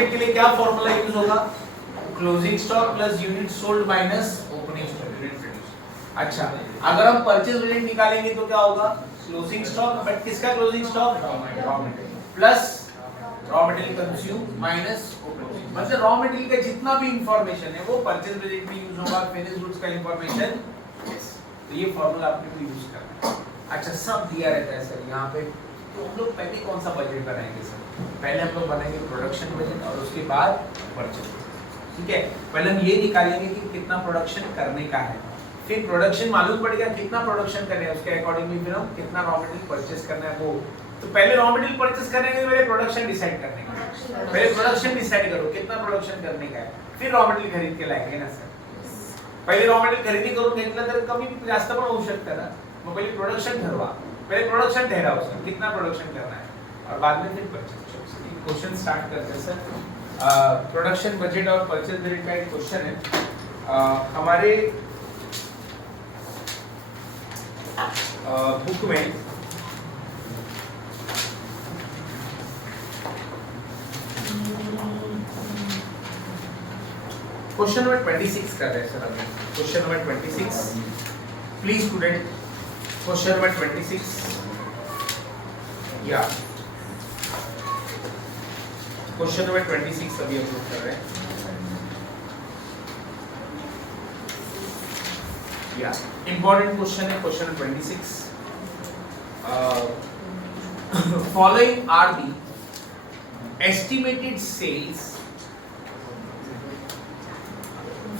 के लिए क्या फॉर्मूला यूज होगा? Closing stock plus unit sold minus opening stock unit produce. अच्छा, अगर हम परचेज यूनिट निकालेंगे तो क्या होगा? क्लोजिंग स्टॉक, बट किसका closing stock? Raw material plus raw material consume minus opening. मतलब रॉ मटेरियल का जितना भी इंफॉर्मेशन है वो परचेज बजट में यूज होगा, फिनिश गुड्स का इंफॉर्मेशन। तो ये फॉर्मूला आपने को यूज करना है। अच्छा, सब दिया रहता है सर यहाँ पे। तो हम लोग पहले कौन सा बजट बनाएंगे सर? पहले हम लोग बनाएंगे प्रोडक्शन बजट और उसके बाद परचेज। ठीक है, पहले हम ये निकालेंगे कि कितना प्रोडक्शन करने का है, फिर प्रोडक्शन मालूम पड़ गया कितना प्रोडक्शन करना है, उसके अकॉर्डिंगली फिर हम कितना रॉ मटेरियल परचेज करना है वो। तो पहले रॉ मटेरियल परचेज करने के पहले प्रोडक्शन डिसाइड करने का। पहले प्रोडक्शन डिसाइड करो कितना प्रोडक्शन करने का है, फिर रॉ मटेरियल खरीद के लाएंगे ना सर। पहिले रॉ मटेरियल खरेदी करून घेतलं तर कमी जास्त पण होऊ शकतं ना। मग पहिले प्रोडक्शन ठरवा, पहिले प्रोडक्शन ठहराओ सर कितना प्रोडक्शन करना है और बाद में फिर परचेज। क्वेश्चन स्टार्ट करते हैं सर। प्रोडक्शन बजट और परचेज बजट का एक क्वेश्चन है हमारे बुक में। क्वेश्चन नंबर 26 कर रहे हैं सर अभी। Question number 26 please student, question number 26 या क्वेश्चन नंबर 26 अभी हम लोग कर रहे हैं। या इंपॉर्टेंट क्वेश्चन है question number 26। Following are the estimated sales,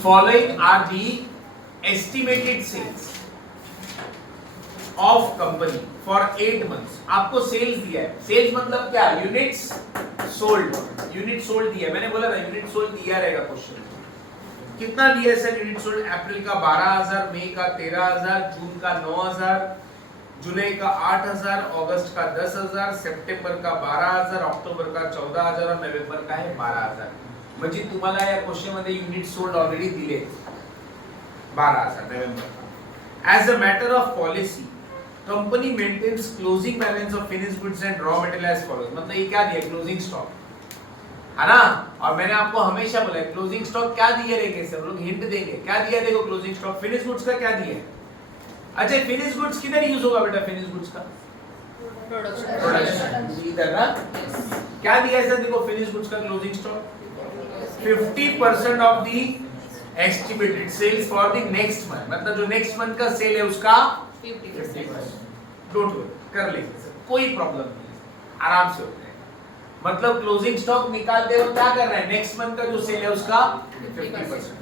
following are the estimated sales of company for 8 months। आपको सेल्स दिया है, सेल्स मतलब क्या? यूनिट्स सोल्ड, यूनिट सोल्ड दिया है। मैंने बोला ना यूनिट सोल्ड दिया रहेगा क्वेश्चन। कितना दिया है सर यूनिट सोल्ड? अप्रैल का 12,000, मई का 13,000, जून का 9,000, जुलाई का 8,000, अगस्त का 10,000, सितंबर का 12,000, अक्टूबर का 14,000 और नोव्हेंबर का है 12,000। म्हणजे तुम्हाला या क्वेश्चन मध्ये युनिट सोल्ड ऑलरेडी दिले 12,000 November. As a matter of policy company maintains closing balance of finished goods and raw material as follows. मतलब ये क्या दिया? क्लोजिंग स्टॉक है ना। और मैंने आपको हमेशा बोला है क्लोजिंग स्टॉक क्या दिए रहेंगे सर, लोग हिंट देंगे क्या दिया। देखो क्लोजिंग स्टॉक फिनिश्ड गुड्स का क्या दिया है? अच्छा, फिनिश्ड गुड्स किधर यूज होगा बेटा? फिनिश्ड गुड्स का प्रोडक्शन इधर ना। क्या दिया है सर? देखो फिनिश्ड गुड्स का closing stock 50% of the estimated sales for the next month. मतलब जो नेक्स्ट मंथ का सेल है उसका 50%। डोंट वरी, कर लेंगे सर, कोई प्रॉब्लम नहीं, आराम से होता है। मतलब क्लोजिंग स्टॉक निकालते हो क्या कर रहे हैं? नेक्स्ट मंथ का जो सेल है उसका 50%।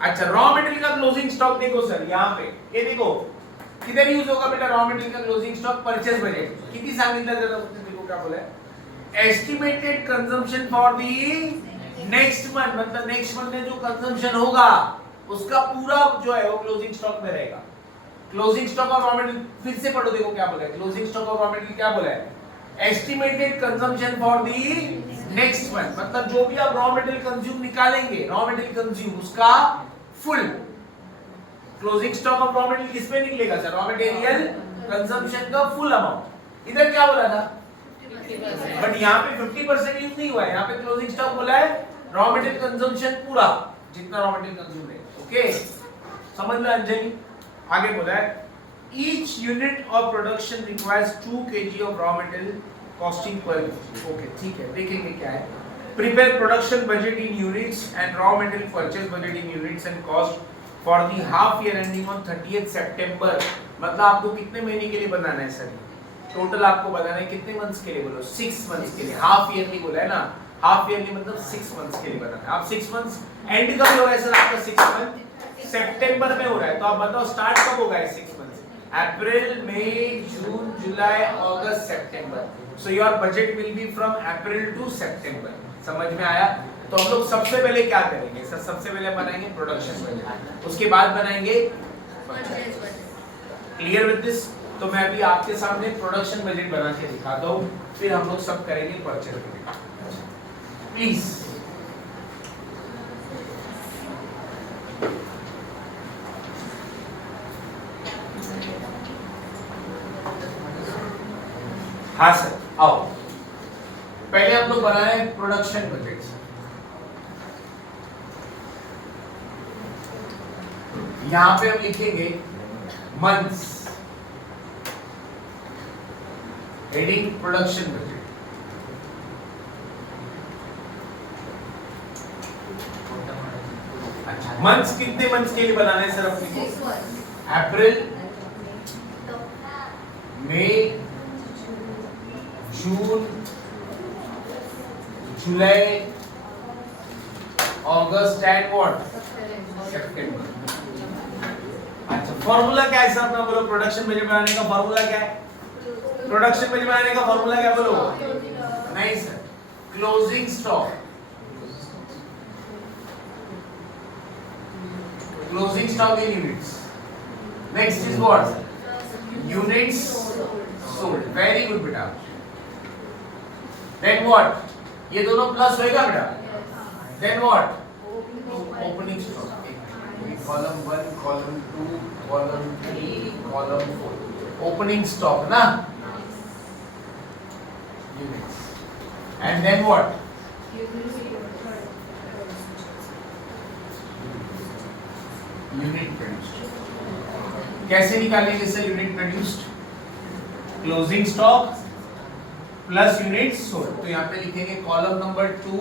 अच्छा, रॉ मटेरियल का क्लोजिंग स्टॉक देखो सर यहाँ पे, ये देखो किधर यूज होगा बेटा रॉ मटेरियल का क्लोजिंग स्टॉक? Purchase budget. किती सांगितलं जरा देखो क्या बोला है? Estimated consumption for the next month. मतलब नेक्स्ट मंथ में जो कंजम्पशन होगा उसका पूरा जो है वो क्लोजिंग स्टॉक में रहेगा। क्लोजिंग स्टॉक और रॉ मटेरियल फिर से पढ़ो, देखो क्या बोला है? क्लोजिंग स्टॉक और रॉ मटेरियल क्या बोला है? Estimated consumption for the next month. मतलब जो भी आप रॉ मटेरियल कंज्यूम निकालेंगे, रॉ मटेरियल कंज्यूम उसका full closing stock of raw material किस पे निकलेगा सर? रॉ मटेरियल कंजम्पशन का फुल अमाउंट। इधर क्या बोला था? बट यहाँ पे 50% यूज नहीं हुआ है, यहाँ पे क्लोजिंग स्टॉक बोला है रॉ मटेरियल कंजम्पशन पूरा जितना रॉ मटेरियल कंज्यूम है। ओके, समझ लो अंजलि। आगे बोला है each unit of production requires 2 kg of raw material costing पर। ओके ठीक है, देखेंगे क्या है। Prepare production budget in units and raw material purchase budget in units and cost for the half year ending on 30th सितंबर। मतलब आपको कितने महीने के लिए बनाना है सर? टोटल आपको बताना है कितने मंथ्स के लिए? बोलो 6 मंथ्स के लिए। हाफ ईयरली बोला है ना, हाफ ईयरली मतलब 6 मंथ्स के लिए बताना है। आप 6 मंथ्स एंड कब हो रहा है सर आपका? 6 मंथ सितंबर में हो रहा है। तो आप बताओ स्टार्ट कब होगा 6 मंथ्स? अप्रैल, मई, जून, जुलाई, अगस्त, सितंबर। So your budget will be from April to September. समझ में आया? तो हम लोग सबसे पहले क्या करेंगे सर? सबसे पहले बनाएंगे प्रोडक्शन बजट, उसके बाद बनाएंगे क्लियर विद दिस। तो मैं अभी आपके सामने प्रोडक्शन बजट बना के दिखाता हूँ, फिर हम लोग सब करेंगे परचेज बजट। प्लीज हाँ सर आओ। पहले हम लोग बनाए प्रोडक्शन प्रोडक्शन बजट। यहां पे हम लिखेंगे मंथ्स, हेडिंग प्रोडक्शन बजट। अच्छा, मंथ्स कितने मंथ्स के लिए बनाने हैं सर अपने को? अप्रैल, मई, जून, जुलाई, अगस्त एंड व्हाट? सितंबर। अच्छा, फॉर्मूला क्या है साहब? बोलो प्रोडक्शन बजट बनाने का फॉर्मूला क्या है? प्रोडक्शन बजट बनाने का फॉर्मूला क्या बोलो? नहीं sir, closing stock. Closing stock in units. Next is what? Units sold. Very good बेटा। Then what? ये दोनों प्लस होएगा बेटा। Then what? Opening stock. Column 1, column 2, column 3, column 4। Opening stock ना, units. And then what? Unit produced. कैसे निकालेंगे sir unit produced? Closing stock plus unit sold. तो यहाँ पे लिखेंगे कॉलम नंबर 2